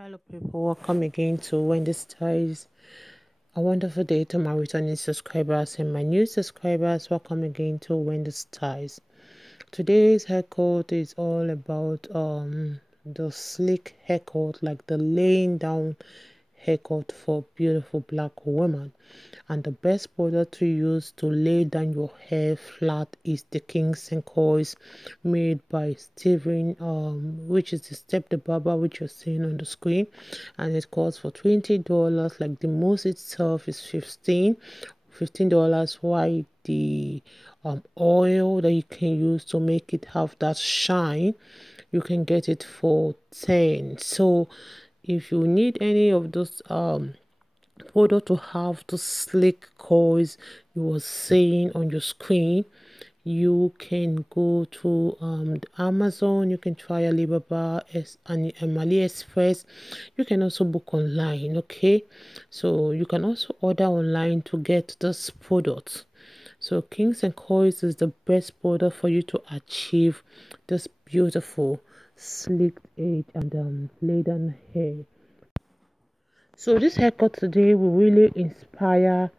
Hello people, welcome again to Wendy Styles. A wonderful day to my returning subscribers and my new subscribers. Welcome again to Wendy Styles. Today's haircut is all about the sleek haircut, like the laying down haircut for beautiful black women. And the best product to use to lay down your hair flat is the Kings and Coils made by Steven, which is the Step the Barber, which you're seeing on the screen, and it costs for $20. Like the mousse itself is $15, while the oil that you can use to make it have that shine, you can get it for $10. So if you need any of those product to have the sleek coils you were seeing on your screen, you can go to Amazon, you can try Alibaba and AliExpress. You can also book online. Okay, so you can also order online to get this product. So Kings and Coils is the best product for you to achieve this beautiful sleek edge and laden hair. So this haircut today will really inspire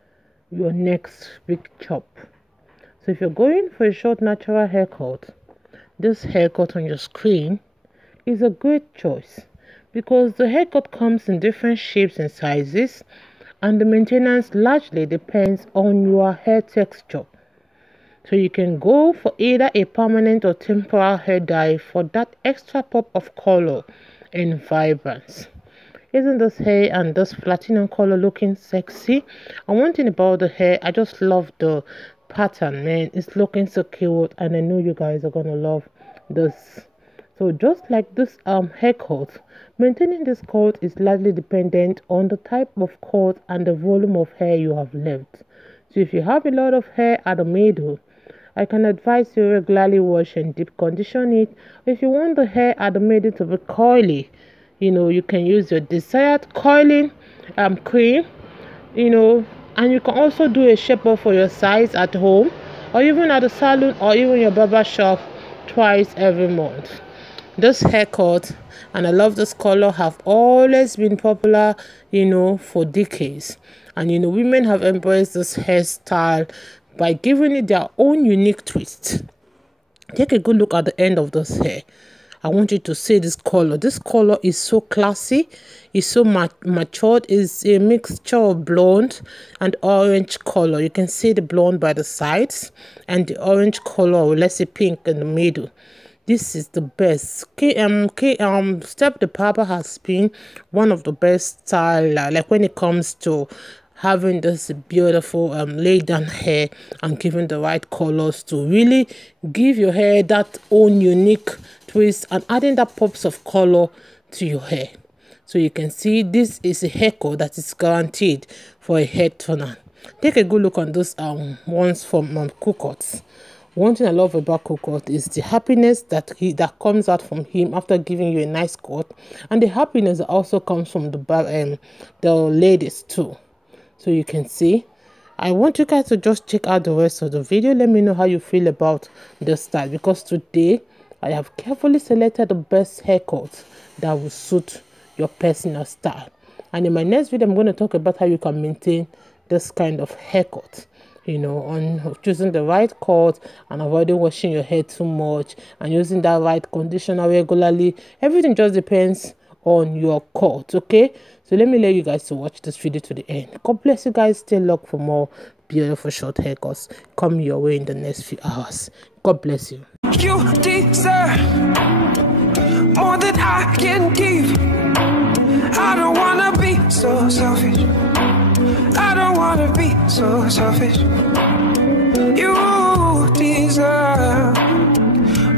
your next big chop. So if you're going for a short natural haircut, this haircut on your screen is a great choice because the haircut comes in different shapes and sizes, and the maintenance largely depends on your hair texture. So you can go for either a permanent or temporary hair dye for that extra pop of color and vibrance. Isn't this hair and this platinum color looking sexy? And one thing about the hair, I just love the pattern, man. It's looking so cute, and I know you guys are gonna love this. So just like this haircut, maintaining this cut is largely dependent on the type of cut and the volume of hair you have left. So if you have a lot of hair at the middle, I can advise you regularly wash and deep condition it. If you want the hair at the middle to be coily, you can use your desired coiling cream, and you can also do a shape up for your size at home, or even at the salon, or even your barber shop twice every month. This haircut, and I love this color, have always been popular, for decades. And women have embraced this hairstyle by giving it their own unique twist. Take a good look at the end of this hair. I want you to see this color. This color is so classy. It's so matured. It's a mixture of blonde and orange color. You can see the blonde by the sides and the orange color, or let's say pink, in the middle. This is the best. Step the Barber has been one of the best style, like when it comes to having this beautiful laid down hair and giving the right colors to really give your hair that own unique twist and adding that pops of color to your hair. So you can see this is a haircut that is guaranteed for a hair toner. Take a good look on those ones from Coco. One thing I love about Coco is the happiness that comes out from him after giving you a nice cut, and the happiness that also comes from the ladies too. So you can see, I want you guys to just check out the rest of the video. Let me know how you feel about the style, because today I have carefully selected the best haircuts that will suit your personal style. And in my next video, I'm going to talk about how you can maintain this kind of haircut, on choosing the right cut and avoiding washing your hair too much and using that right conditioner regularly. Everything just depends on your cut. Okay, so let me let you guys to watch this video to the end. God bless you guys. Stay locked for more beautiful short haircuts coming your way in the next few hours. God bless you. You deserve more than I can give. I don't wanna be so selfish. I don't wanna be so selfish. You deserve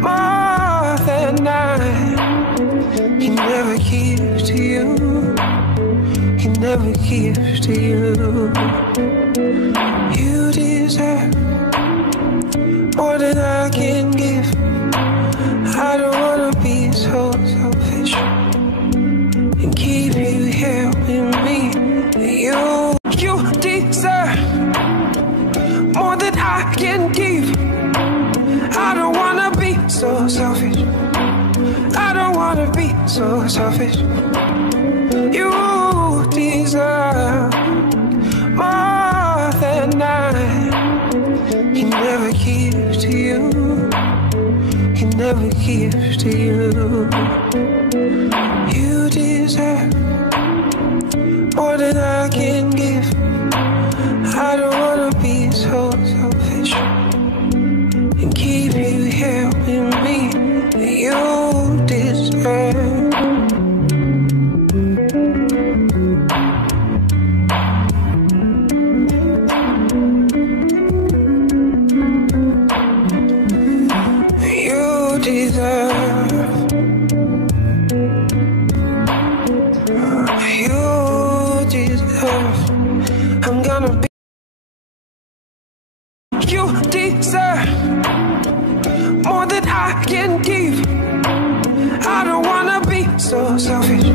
more than I can never give to you. Can never give to you. You deserve more than I can give. I don't wanna be so selfish and keep you here with me. You deserve more than I can give. I don't wanna be so selfish. I don't wanna be so selfish. You deserve more than I. He never gives to you. He never gives to you. You deserve more than I can give. I don't wanna be so selfish and keep you here with me. You deserve. You deserve. You deserve. I'm gonna be. You deserve more than I can give. I don't wanna be so selfish.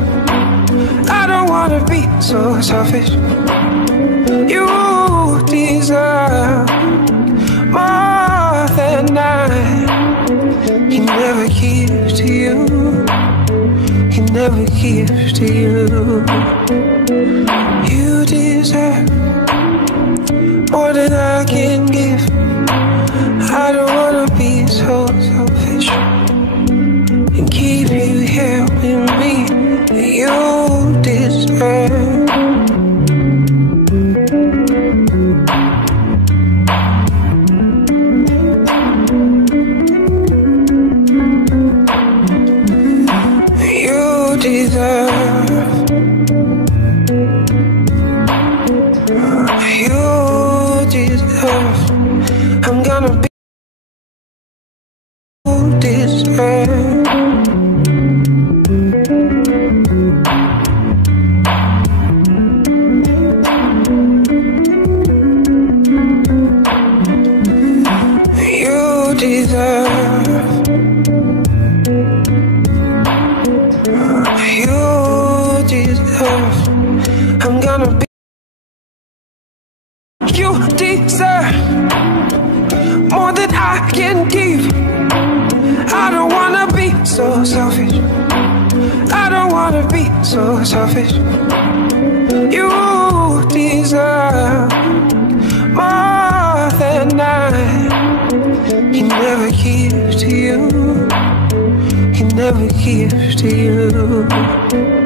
I don't wanna be so selfish. You deserve more than I. He never gives to you. He never gives to you. You deserve more than I can give. I don't wanna be so selfish and keep you here with me. You deserve. You deserve. You deserve. I'm gonna be. You deserve. You deserve. You deserve. I'm gonna be. You deserve more than I can give. I don't wanna be so selfish. I don't wanna be so selfish. You deserve more than I. He never gives to you. He never gives to you.